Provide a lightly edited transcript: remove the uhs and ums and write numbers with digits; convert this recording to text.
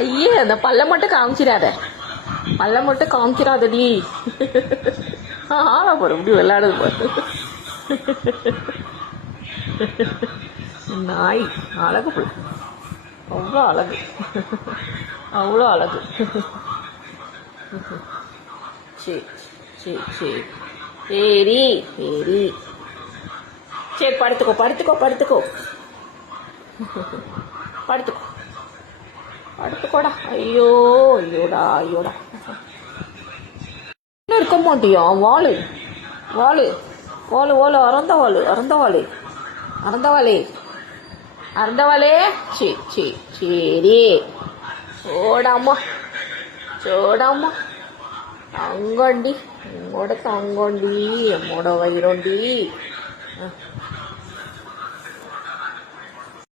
ஐயே அந்த பல்ல மட்டும் காமிச்சிடாத, பல்ல மட்டும் காமிச்சிடாதடி. ஆளை பாரு இப்படி விளையாடுது பாரு. நாய் அழகு புள்ள, அவ்வளோ அழகு, அவ்வளோ அழகு. சரி சரி சரி சரி சரி சரி, படுத்துக்கோ படுத்துக்கோ படுத்துக்கோ படுத்துக்கோ படுத்துக்கோடா. ஐயோ ஐயோடா ஐயோடா, இன்னும் இருக்க மாட்டியா? வாழு வாழு வாழு வாழு, அறந்த வாழு அறந்த வாழு அறந்த வாழே அறந்த வாழே. சரி சரி சரி, சோடாமா சோடாமா, தங்கண்டி, உங்களோட தங்கண்டி, என்னோட வயிறோண்டி.